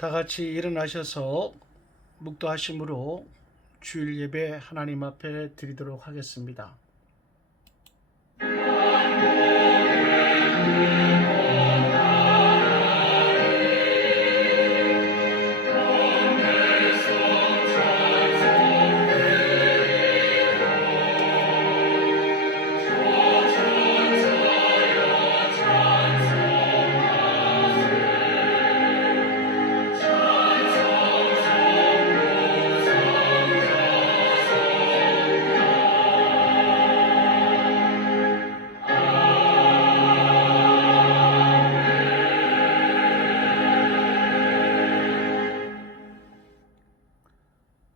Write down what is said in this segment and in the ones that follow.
다 같이 일어나셔서 묵도하심으로 주일 예배 하나님 앞에 드리도록 하겠습니다.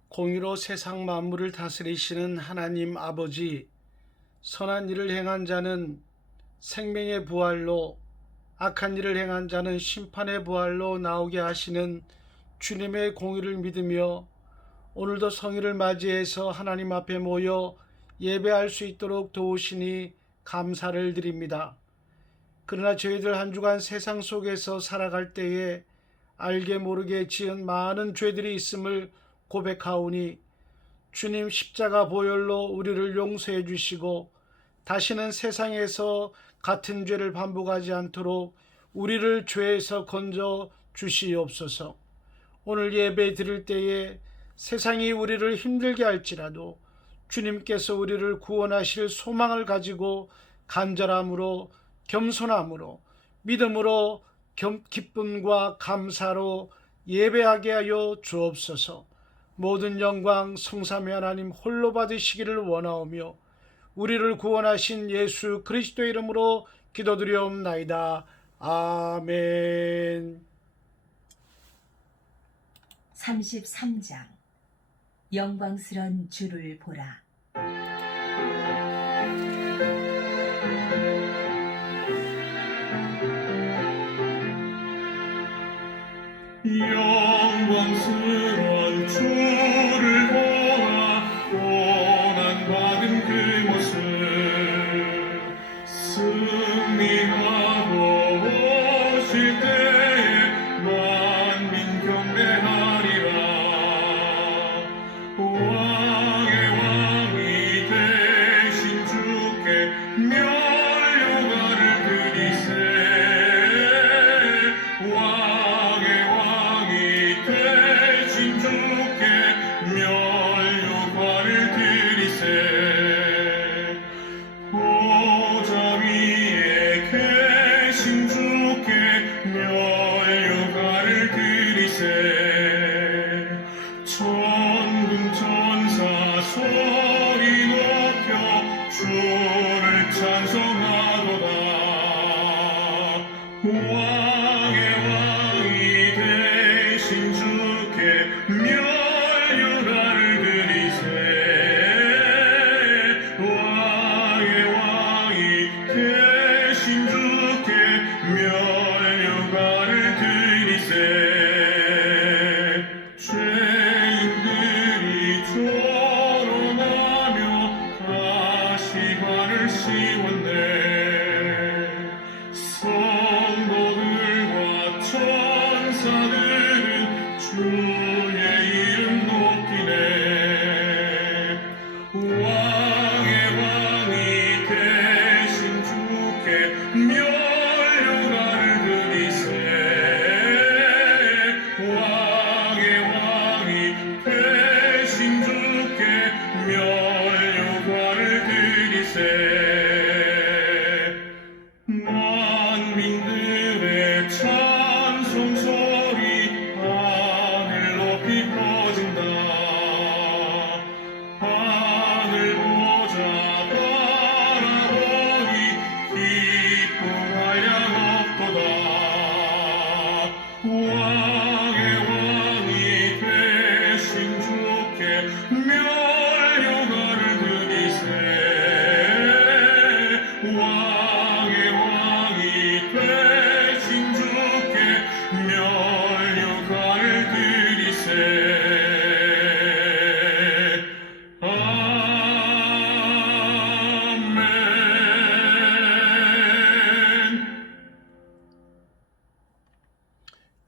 공의로 세상 만물을 다스리시는 하나님 아버지, 선한 일을 행한 자는 생명의 부활로, 악한 일을 행한 자는 심판의 부활로 나오게 하시는 주님의 공의를 믿으며 오늘도 성일을 맞이해서 하나님 앞에 모여 예배할 수 있도록 도우시니 감사를 드립니다. 그러나 저희들 한 주간 세상 속에서 살아갈 때에 알게 모르게 지은 많은 죄들이 있음을 고백하오니 주님 십자가 보혈로 우리를 용서해 주시고 다시는 세상에서 같은 죄를 반복하지 않도록 우리를 죄에서 건져 주시옵소서. 오늘 예배 드릴 때에 세상이 우리를 힘들게 할지라도 주님께서 우리를 구원하실 소망을 가지고 간절함으로, 겸손함으로, 믿음으로, 기쁨과 감사로 예배하게 하여 주옵소서. 모든 영광 성삼위 하나님 홀로 받으시기를 원하오며 우리를 구원하신 예수 그리스도의 이름으로 기도드리옵나이다. 아멘. 33장 영광스런 주를 보라. 영광스러운 주를 보아 고난받은 그 모습 승리하고 오실 때에 만민 경배하리라. 왕의 왕이 되신 주께 면류관을 드리세. 왕의 왕이 되신 주께 면류관을 드리세. 보좌 위에 계신 주께 면류관을 드리세. 천군 천사 소리 높여 주를 찬송하도다. 왕의 왕이 되신 주께 면류관을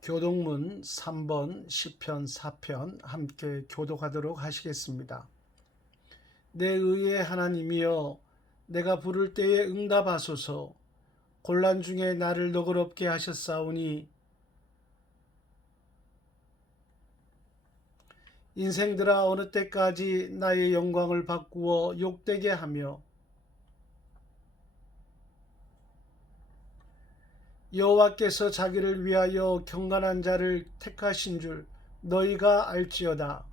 교독문 3번 시편 4편 함께 교독하도록 하시겠습니다. 내 의의 하나님이여, 내가 부를 때에 응답하소서. 곤란 중에 나를 너그럽게 하셨사오니 인생들아, 어느 때까지 나의 영광을 바꾸어 욕되게 하며 여호와께서 자기를 위하여 경건한 자를 택하신 줄 너희가 알지어다.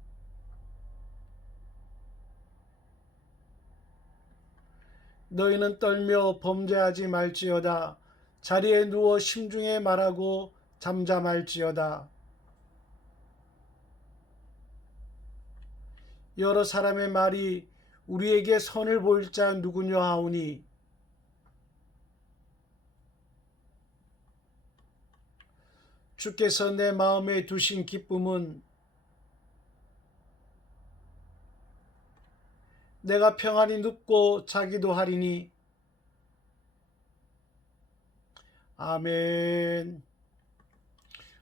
너희는 떨며 범죄하지 말지어다. 자리에 누워 심중에 말하고 잠잠할지어다. 여러 사람의 말이 우리에게 선을 보일 자 누구냐 하오니 주께서 내 마음에 두신 기쁨은 내가 평안히 눕고 자기도 하리니. 아멘.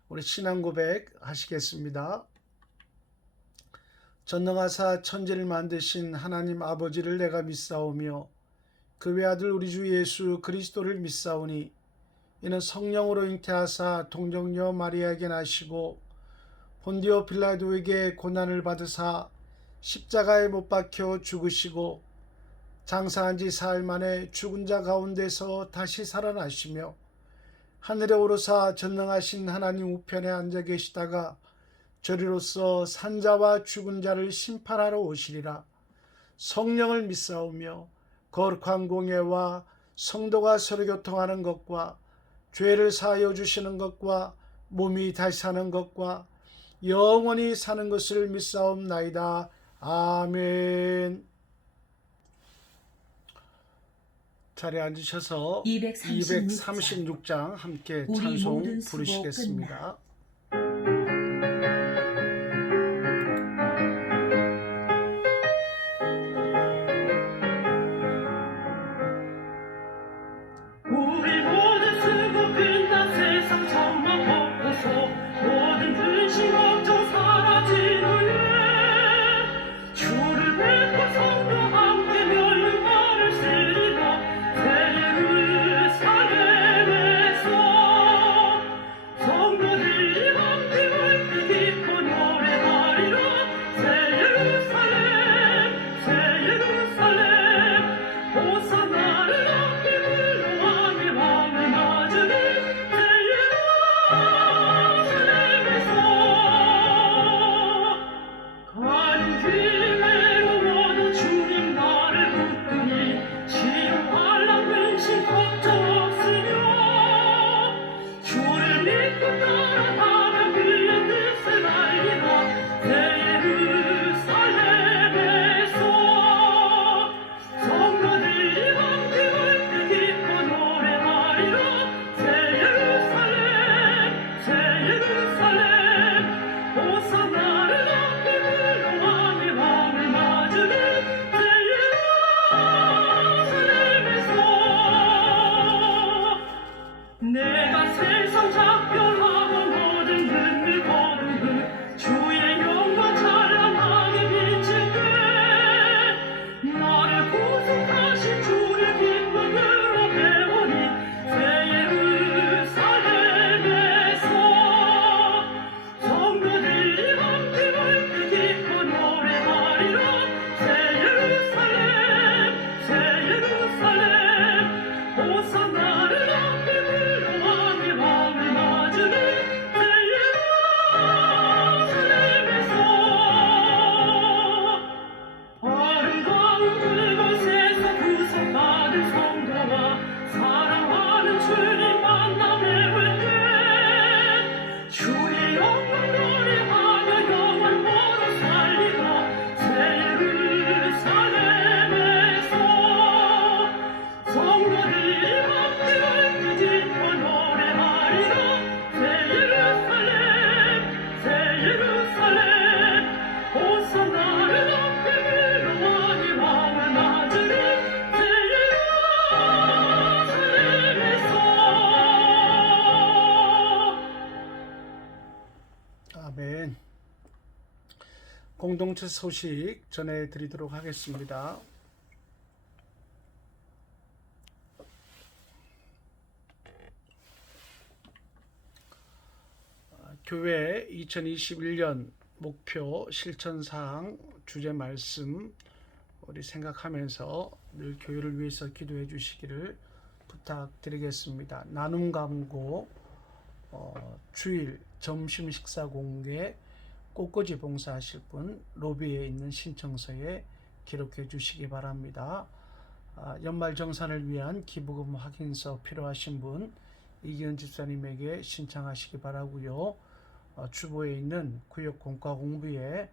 우리 신앙 고백 하시겠습니다. 전능하사 천지를 만드신 하나님 아버지를 내가 믿사오며 그 외아들 우리 주 예수 그리스도를 믿사오니 이는 성령으로 잉태하사 동정녀 마리아에게 나시고 본디오 빌라도에게 고난을 받으사 십자가에 못 박혀 죽으시고 장사한 지 사흘 만에 죽은 자 가운데서 다시 살아나시며 하늘에 오르사 전능하신 하나님 우편에 앉아 계시다가 저리로서 산자와 죽은 자를 심판하러 오시리라. 성령을 믿사오며 거룩한 공예와 성도가 서로 교통하는 것과 죄를 사하여 주시는 것과 몸이 다시 사는 것과 영원히 사는 것을 믿사옵나이다. 아멘. 자리에 앉으셔서 236장 함께 우리 찬송 모든 수고 부르시겠습니다. 우리 모든 수고 끝난 세상 천막 벗고서 모든 근심 걱정 사라진 후에 주를 믿고 성도 함께 멸류관을 쓰리라. 세례를 사례에서 성도들 아멘. 공동체 소식 전해드리도록 하겠습니다. 교회 2021년 목표 실천사항 주제 말씀 우리 생각하면서 늘 교회를 위해서 기도해 주시기를 부탁드리겠습니다. 나눔 광고, 주일 점심 식사 공개, 꽃꽂이 봉사하실 분 로비에 있는 신청서에 기록해 주시기 바랍니다. 연말 정산을 위한 기부금 확인서 필요하신 분 이기은 집사님에게 신청하시기 바라고요. 주보에 있는 구역 공과 공부에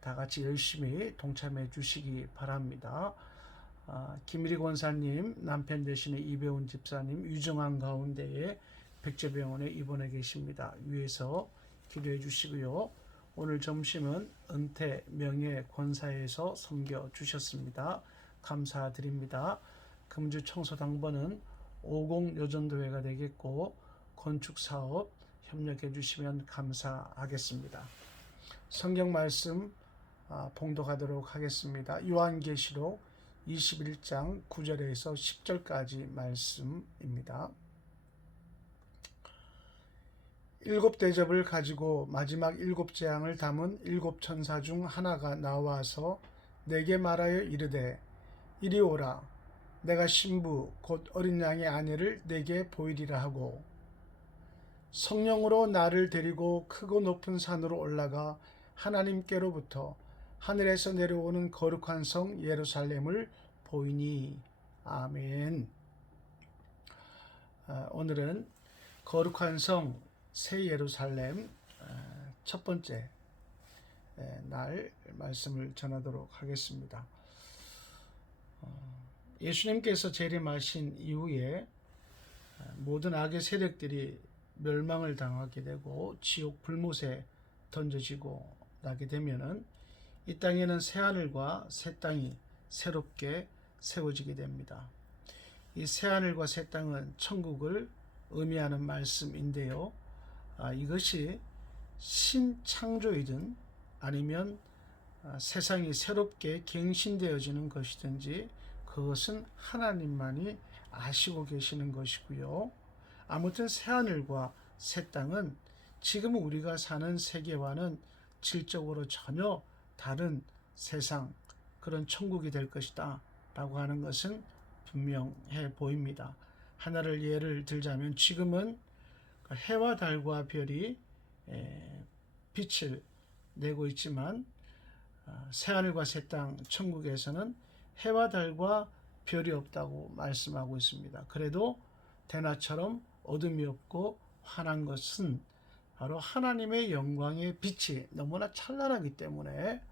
다 같이 열심히 동참해 주시기 바랍니다. 김일희 권사님, 남편 되시는 이배훈 집사님 유정한 가운데에 백제병원에 입원해 계십니다. 위에서 기도해 주시고요. 오늘 점심은 은퇴 명예 권사에서 섬겨 주셨습니다. 감사드립니다. 금주 청소 당번은 50 여전도회가 되겠고 건축사업 협력해 주시면 감사하겠습니다. 성경 말씀 봉독하도록 하겠습니다. 요한계시록 21장 9절에서 10절까지 말씀입니다. 일곱 대접을 가지고 마지막 일곱 재앙을 담은 일곱 천사 중 하나가 나와서 내게 말하여 이르되 이리 오라. 내가 신부 곧 어린 양의 아내를 내게 보이리라 하고 성령으로 나를 데리고 크고 높은 산으로 올라가 하나님께로부터 하늘에서 내려오는 거룩한 성 예루살렘을 보이니. 아멘. 오늘은 거룩한 성 새 예루살렘 첫 번째 날 말씀을 전하도록 하겠습니다. 예수님께서 재림하신 이후에 모든 악의 세력들이 멸망을 당하게 되고 지옥 불못에 던져지고 나게 되면은 이 땅에는 새 하늘과 새 땅이 새롭게 세워지게 됩니다. 이 새 하늘과 새 땅은 천국을 의미하는 말씀인데요. 이것이 신창조이든 아니면 세상이 새롭게 갱신되어지는 것이든지 그것은 하나님만이 아시고 계시는 것이고요. 아무튼 새하늘과 새 땅은 지금 우리가 사는 세계와는 질적으로 전혀 다른 세상, 그런 천국이 될 것이다 라고 하는 것은 분명해 보입니다. 하나를 예를 들자면 지금은 해와 달과 별이 빛을 내고 있지만 새하늘과 새 땅 천국에서는 해와 달과 별이 없다고 말씀하고 있습니다. 그래도 대낮처럼 어둠이 없고 환한 것은 바로 하나님의 영광의 빛이 너무나 찬란하기 때문에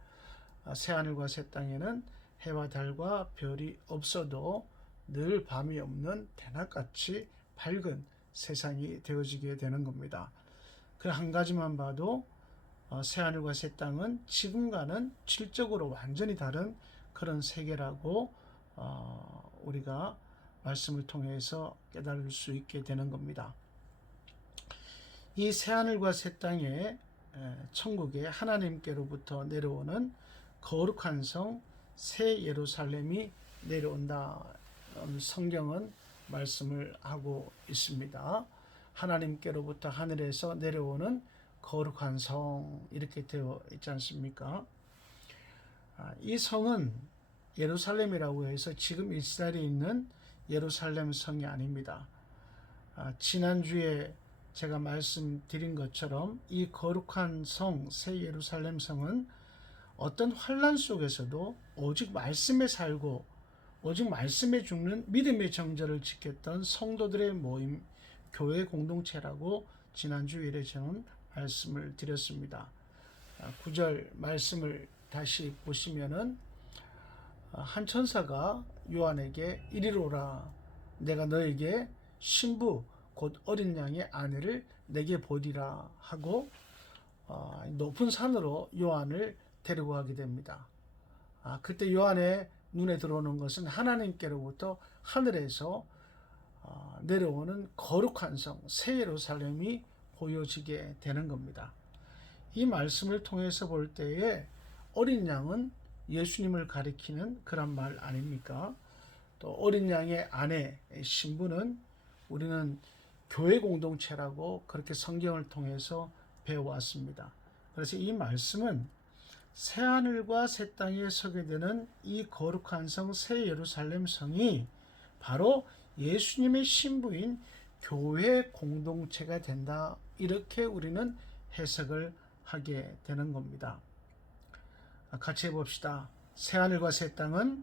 새하늘과 새 땅에는 해와 달과 별이 없어도 늘 밤이 없는 대낮같이 밝은 세상이 되어지게 되는 겁니다. 그 한 가지만 봐도 새하늘과 새 땅은 지금과는 질적으로 완전히 다른 그런 세계라고 우리가 말씀을 통해서 깨달을 수 있게 되는 겁니다. 이 새하늘과 새 땅에 천국에 하나님께로부터 내려오는 거룩한 성 새 예루살렘이 내려온다. 성경은 말씀을 하고 있습니다. 하나님께로부터 하늘에서 내려오는 거룩한 성 이렇게 되어 있지 않습니까? 이 성은 예루살렘이라고 해서 지금 이스라엘에 있는 예루살렘 성이 아닙니다. 지난주에 제가 말씀드린 것처럼 이 거룩한 성, 새 예루살렘 성은 어떤 환난 속에서도 오직 말씀에 살고 오직 말씀에 죽는 믿음의 정절을 지켰던 성도들의 모임, 교회 공동체라고 지난주 일에 저는 말씀을 드렸습니다. 9절 말씀을 다시 보시면은 한 천사가 요한에게 이리로라. 내가 너에게 신부 곧 어린 양의 아내를 내게 보리라 하고 높은 산으로 요한을 데리고 가게 됩니다. 그때 요한의 눈에 들어오는 것은 하나님께로부터 하늘에서 내려오는 거룩한 성 새 예루살렘이 보여지게 되는 겁니다. 이 말씀을 통해서 볼 때에 어린 양은 예수님을 가리키는 그런 말 아닙니까? 또 어린 양의 아내 신부는 우리는 교회 공동체라고 그렇게 성경을 통해서 배워왔습니다. 그래서 이 말씀은 새하늘과 새 땅에 서게 되는 이 거룩한 성 새 예루살렘 성이 바로 예수님의 신부인 교회 공동체가 된다. 이렇게 우리는 해석을 하게 되는 겁니다. 같이 해봅시다. 새하늘과 새 땅은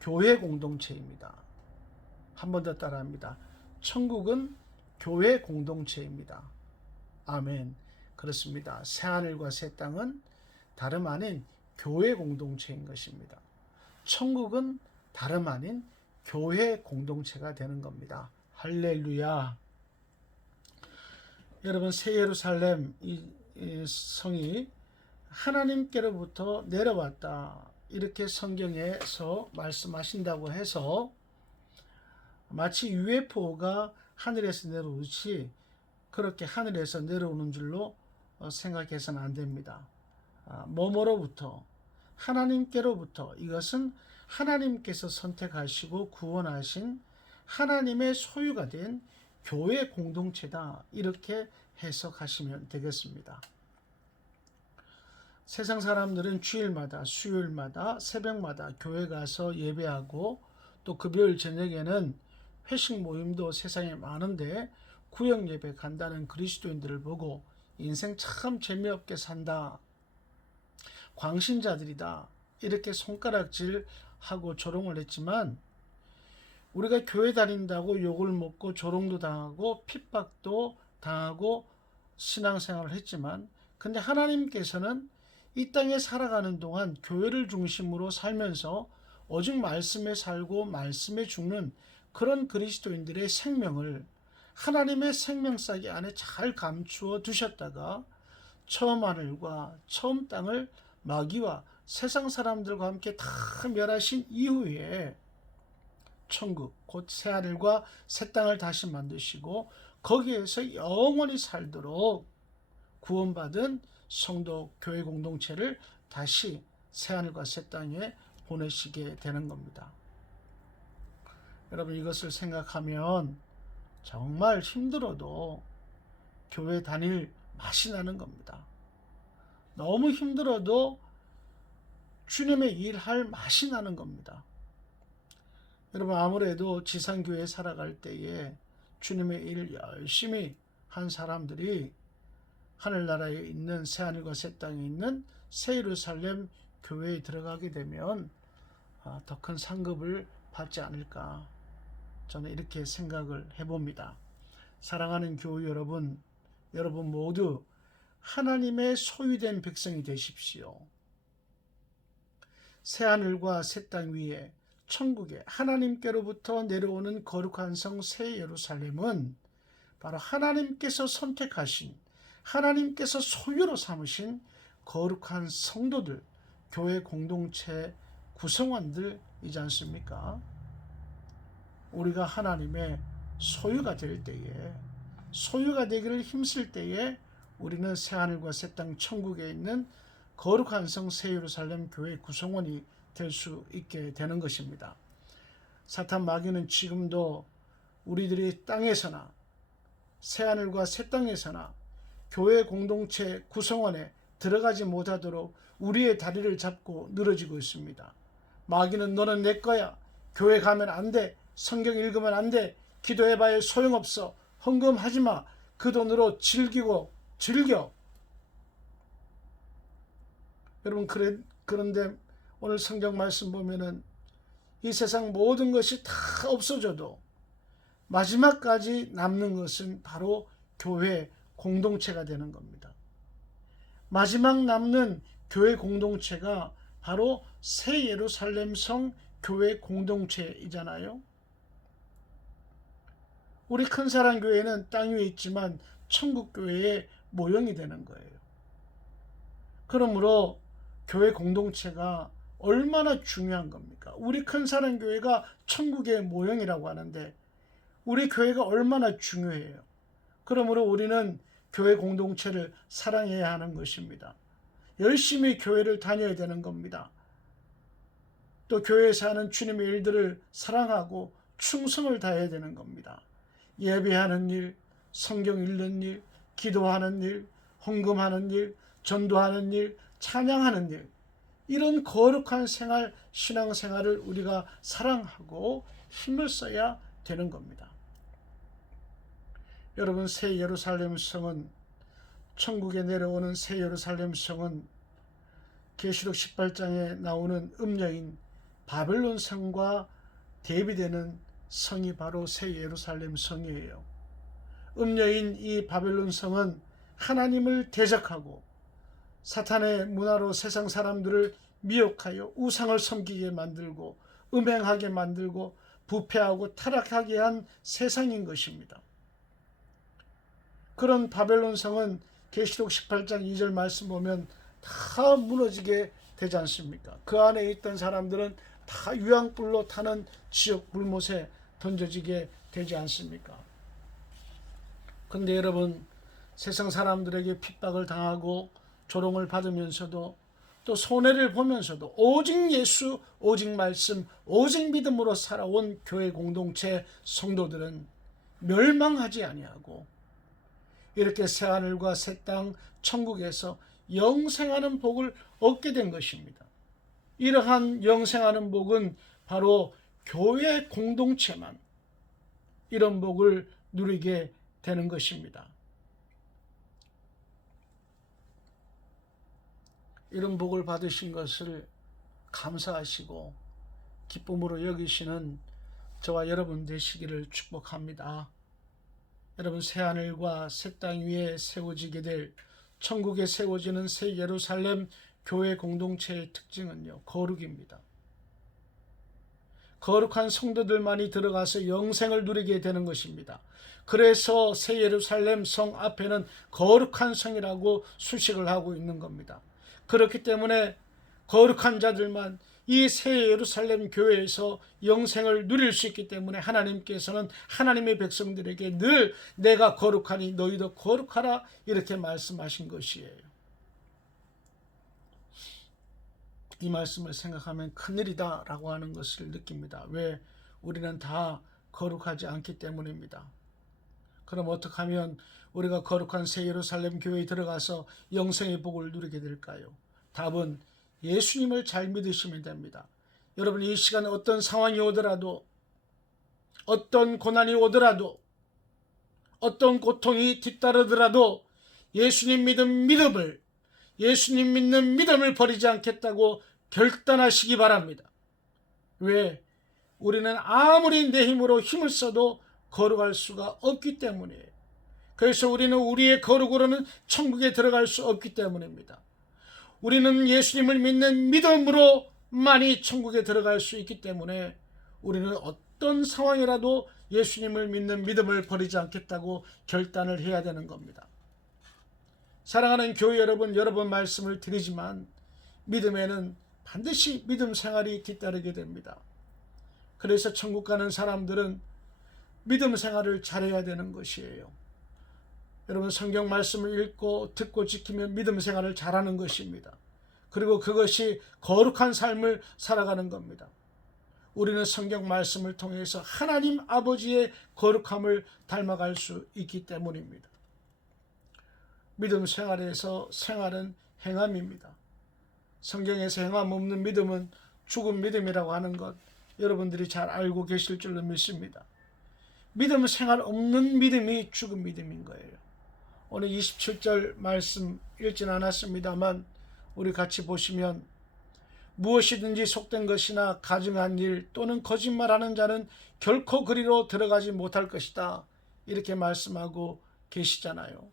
교회 공동체입니다. 한 번 더 따라합니다. 천국은 교회 공동체입니다. 아멘. 그렇습니다. 새하늘과 새 땅은 다름 아닌 교회 공동체인 것입니다. 천국은 다름 아닌 교회 공동체가 되는 겁니다. 할렐루야. 여러분, 새 예루살렘 이 성이 하나님께로부터 내려왔다. 이렇게 성경에서 말씀하신다고 해서 마치 UFO가 하늘에서 내려오듯이 그렇게 하늘에서 내려오는 줄로 생각해서는 안 됩니다. 뭐뭐로부터 하나님께로부터 이것은 하나님께서 선택하시고 구원하신 하나님의 소유가 된 교회 공동체다. 이렇게 해석하시면 되겠습니다. 세상 사람들은 주일마다 수요일마다 새벽마다 교회 가서 예배하고 또 금요일 저녁에는 회식 모임도 세상에 많은데 구역 예배 간다는 그리스도인들을 보고 인생 참 재미없게 산다. 광신자들이다. 이렇게 손가락질하고 조롱을 했지만 우리가 교회 다닌다고 욕을 먹고 조롱도 당하고 핍박도 당하고 신앙생활을 했지만 근데 하나님께서는 이 땅에 살아가는 동안 교회를 중심으로 살면서 오직 말씀에 살고 말씀에 죽는 그런 그리스도인들의 생명을 하나님의 생명싸기 안에 잘 감추어 두셨다가 처음 하늘과 처음 땅을 마귀와 세상 사람들과 함께 다 멸하신 이후에 천국 곧 새하늘과 새 땅을 다시 만드시고 거기에서 영원히 살도록 구원받은 성도 교회 공동체를 다시 새하늘과 새 땅에 보내시게 되는 겁니다. 여러분, 이것을 생각하면 정말 힘들어도 교회 다닐 맛이 나는 겁니다. 너무 힘들어도 주님의 일할 맛이 나는 겁니다. 여러분, 아무래도 지상교회 살아갈 때에 주님의 일을 열심히 한 사람들이 하늘나라에 있는 새하늘과 새 땅에 있는 새 예루살렘 교회에 들어가게 되면 더 큰 상급을 받지 않을까, 저는 이렇게 생각을 해봅니다. 사랑하는 교우 여러분, 여러분 모두 하나님의 소유된 백성이 되십시오. 새하늘과 새 땅 위에 천국에 하나님께로부터 내려오는 거룩한 성 새 예루살렘은 바로 하나님께서 선택하신, 하나님께서 소유로 삼으신 거룩한 성도들, 교회 공동체 구성원들이지 않습니까? 우리가 하나님의 소유가 될 때에, 소유가 되기를 힘쓸 때에 우리는 새하늘과 새 땅 천국에 있는 거룩한 성 새 예루살렘 교회 구성원이 될 수 있게 되는 것입니다. 사탄 마귀는 지금도 우리들이 땅에서나 새하늘과 새 땅에서나 교회 공동체 구성원에 들어가지 못하도록 우리의 다리를 잡고 늘어지고 있습니다. 마귀는 너는 내 거야. 교회 가면 안 돼. 성경 읽으면 안 돼. 기도해봐야 소용없어. 헌금하지 마. 그 돈으로 즐겨. 여러분, 그런데 오늘 성경 말씀 보면은 이 세상 모든 것이 다 없어져도 마지막까지 남는 것은 바로 교회 공동체가 되는 겁니다. 마지막 남는 교회 공동체가 바로 새 예루살렘 성 교회 공동체이잖아요. 우리 큰사랑교회는 땅 위에 있지만 천국교회의 모형이 되는 거예요. 그러므로 교회 공동체가 얼마나 중요한 겁니까? 우리 큰사랑교회가 천국의 모형이라고 하는데 우리 교회가 얼마나 중요해요. 그러므로 우리는 교회 공동체를 사랑해야 하는 것입니다. 열심히 교회를 다녀야 되는 겁니다. 또 교회에서 하는 주님의 일들을 사랑하고 충성을 다해야 되는 겁니다. 예배하는 일, 성경 읽는 일, 기도하는 일, 헌금하는 일, 전도하는 일, 찬양하는 일, 이런 거룩한 생활, 신앙생활을 우리가 사랑하고 힘을 써야 되는 겁니다. 여러분, 새 예루살렘 성은, 천국에 내려오는 새 예루살렘 성은 계시록 18장에 나오는 음녀인 바벨론 성과 대비되는 성이 바로 새 예루살렘 성이에요. 음녀인 이 바벨론 성은 하나님을 대적하고 사탄의 문화로 세상 사람들을 미혹하여 우상을 섬기게 만들고 음행하게 만들고 부패하고 타락하게 한 세상인 것입니다. 그런 바벨론 성은 계시록 18장 2절 말씀 보면 다 무너지게 되지 않습니까? 그 안에 있던 사람들은 다 유황불로 타는 지옥 불못에 던져지게 되지 않습니까? 근데 여러분, 세상 사람들에게 핍박을 당하고 조롱을 받으면서도 또 손해를 보면서도 오직 예수, 오직 말씀, 오직 믿음으로 살아온 교회 공동체 성도들은 멸망하지 아니하고 이렇게 새하늘과 새 땅 천국에서 영생하는 복을 얻게 된 것입니다. 이러한 영생하는 복은 바로 교회 공동체만 이런 복을 누리게 되는 것입니다. 이런 복을 받으신 것을 감사하시고 기쁨으로 여기시는 저와 여러분 되시기를 축복합니다. 여러분, 새하늘과 새 땅 위에 세워지게 될 천국에 세워지는 새 예루살렘 교회 공동체의 특징은요, 거룩입니다. 거룩한 성도들만이 들어가서 영생을 누리게 되는 것입니다. 그래서 새 예루살렘 성 앞에는 거룩한 성이라고 수식을 하고 있는 겁니다. 그렇기 때문에 거룩한 자들만 이 새 예루살렘 교회에서 영생을 누릴 수 있기 때문에 하나님께서는 하나님의 백성들에게 늘 내가 거룩하니 너희도 거룩하라 이렇게 말씀하신 것이에요. 이 말씀을 생각하면 큰일이다 라고 하는 것을 느낍니다. 왜? 우리는 다 거룩하지 않기 때문입니다. 그럼 어떻게 하면 우리가 거룩한 새 예루살렘 교회에 들어가서 영생의 복을 누리게 될까요? 답은 예수님을 잘 믿으시면 됩니다. 여러분, 이 시간에 어떤 상황이 오더라도, 어떤 고난이 오더라도, 어떤 고통이 뒤따르더라도 예수님 믿는 믿음을 버리지 않겠다고 결단하시기 바랍니다. 왜? 우리는 아무리 내 힘으로 힘을 써도 거룩할 수가 없기 때문이에요. 그래서 우리는 우리의 거룩으로는 천국에 들어갈 수 없기 때문입니다. 우리는 예수님을 믿는 믿음으로만이 천국에 들어갈 수 있기 때문에 우리는 어떤 상황이라도 예수님을 믿는 믿음을 버리지 않겠다고 결단을 해야 되는 겁니다. 사랑하는 교회 여러분, 여러 번 말씀을 드리지만 믿음에는 반드시 믿음 생활이 뒤따르게 됩니다. 그래서 천국 가는 사람들은 믿음 생활을 잘해야 되는 것이에요. 여러분, 성경 말씀을 읽고 듣고 지키면 믿음 생활을 잘하는 것입니다. 그리고 그것이 거룩한 삶을 살아가는 겁니다. 우리는 성경 말씀을 통해서 하나님 아버지의 거룩함을 닮아갈 수 있기 때문입니다. 믿음 생활에서 생활은 행함입니다. 성경에서 행함 없는 믿음은 죽은 믿음이라고 하는 것 여러분들이 잘 알고 계실 줄로 믿습니다. 믿음 생활 없는 믿음이 죽은 믿음인 거예요. 오늘 27절 말씀 읽진 않았습니다만 우리 같이 보시면 무엇이든지 속된 것이나 가증한 일 또는 거짓말하는 자는 결코 그리로 들어가지 못할 것이다 이렇게 말씀하고 계시잖아요.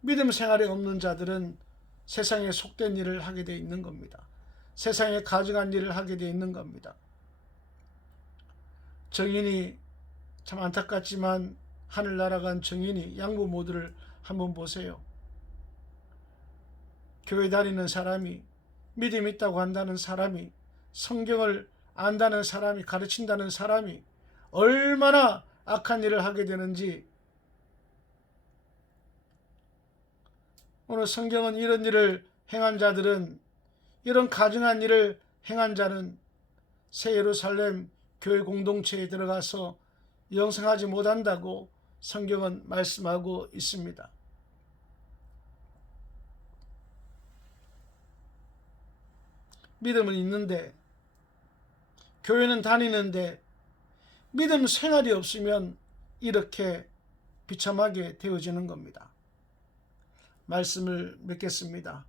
믿음 생활이 없는 자들은 세상에 속된 일을 하게 되어 있는 겁니다. 세상에 가증한 일을 하게 되어 있는 겁니다. 정인이 참 안타깝지만 하늘 날아간 정인이 양부 모두를 한번 보세요. 교회 다니는 사람이, 믿음 있다고 한다는 사람이, 성경을 안다는 사람이, 가르친다는 사람이 얼마나 악한 일을 하게 되는지 오늘 성경은 이런 일을 행한 자들은, 이런 가증한 일을 행한 자는 새 예루살렘 교회 공동체에 들어가서 영생하지 못한다고 성경은 말씀하고 있습니다. 믿음은 있는데, 교회는 다니는데 믿음 생활이 없으면 이렇게 비참하게 되어지는 겁니다. 말씀을 맺겠습니다.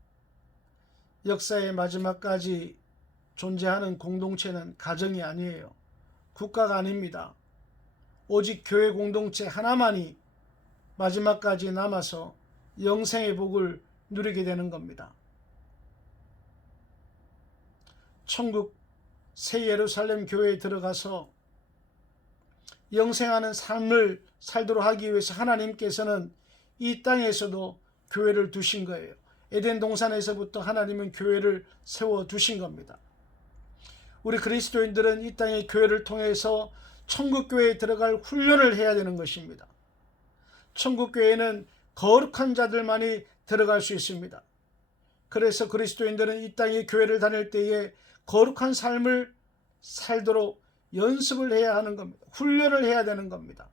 역사의 마지막까지 존재하는 공동체는 가정이 아니에요. 국가가 아닙니다. 오직 교회 공동체 하나만이 마지막까지 남아서 영생의 복을 누리게 되는 겁니다. 천국 새 예루살렘 교회에 들어가서 영생하는 삶을 살도록 하기 위해서 하나님께서는 이 땅에서도 교회를 두신 거예요. 에덴 동산에서부터 하나님은 교회를 세워두신 겁니다. 우리 그리스도인들은 이 땅의 교회를 통해서 천국 교회에 들어갈 훈련을 해야 되는 것입니다. 천국 교회에는 거룩한 자들만이 들어갈 수 있습니다. 그래서 그리스도인들은 이 땅의 교회를 다닐 때에 거룩한 삶을 살도록 연습을 해야 하는 겁니다. 훈련을 해야 되는 겁니다.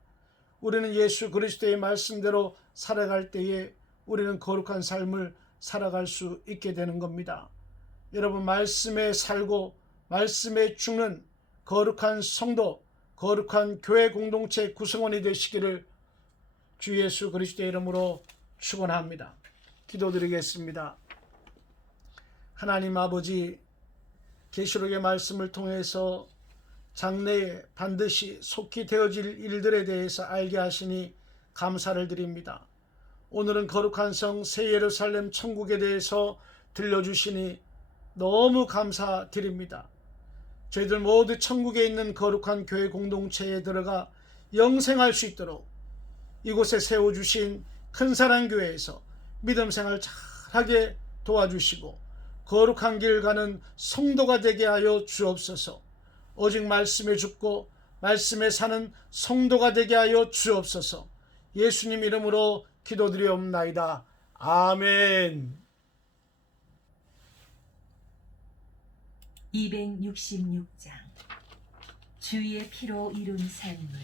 우리는 예수 그리스도의 말씀대로 살아갈 때에 우리는 거룩한 삶을 살아갈 수 있게 되는 겁니다. 여러분, 말씀에 살고 말씀에 죽는 거룩한 성도, 거룩한 교회 공동체 구성원이 되시기를 주 예수 그리스도의 이름으로 축원합니다. 기도드리겠습니다. 하나님 아버지, 계시록의 말씀을 통해서 장래에 반드시 속히 되어질 일들에 대해서 알게 하시니 감사를 드립니다. 오늘은 거룩한 성 새 예루살렘 천국에 대해서 들려주시니 너무 감사드립니다. 저희들 모두 천국에 있는 거룩한 교회 공동체에 들어가 영생할 수 있도록 이곳에 세워주신 큰사랑교회에서 믿음 생활 잘하게 도와주시고 거룩한 길 가는 성도가 되게 하여 주옵소서. 오직 말씀에 죽고 말씀에 사는 성도가 되게 하여 주옵소서. 예수님 이름으로 기도드리옵나이다. 아멘. 266장 주의 피로 이룬 샘물.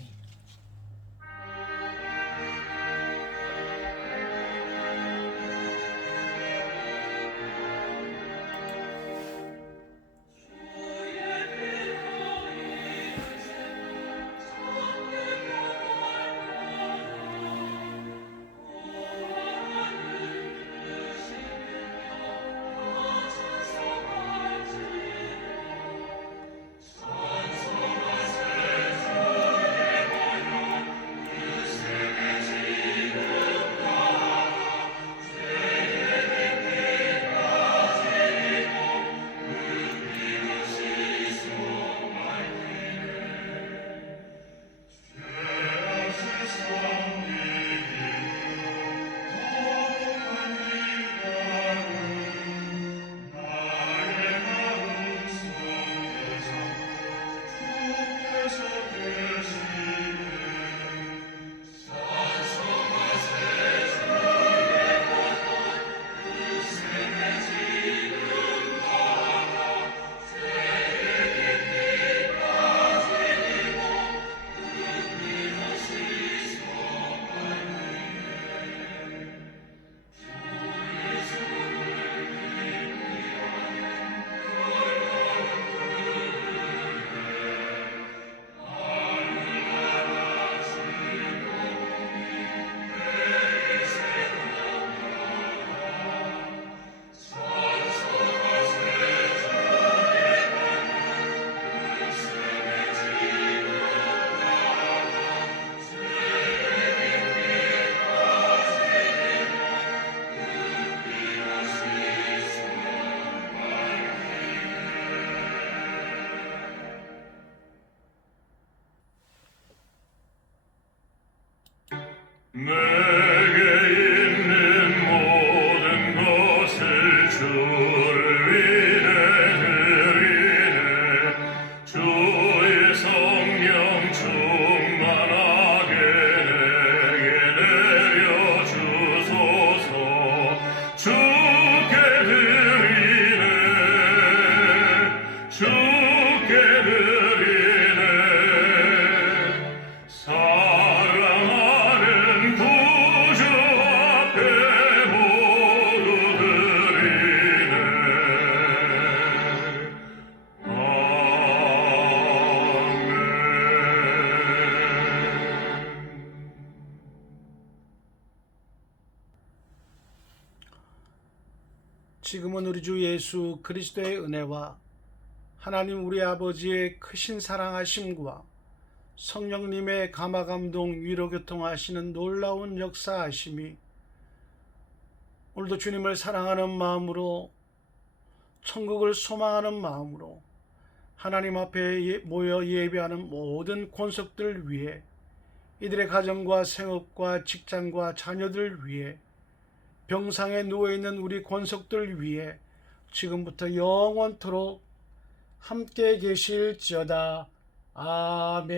드리네 주께 드리네 사랑하는 구주 앞에 모두 드리네 지금은 우리 주 예수 그리스도의 은혜와 하나님 우리 아버지의 크신 사랑하심과 성령님의 감화감동 위로교통하시는 놀라운 역사하심이 오늘도 주님을 사랑하는 마음으로 천국을 소망하는 마음으로 하나님 앞에 모여 예배하는 모든 권속들 위해 이들의 가정과 생업과 직장과 자녀들 위해 병상에 누워있는 우리 권속들 위해 지금부터 영원토록 함께 계실지어다. 아멘.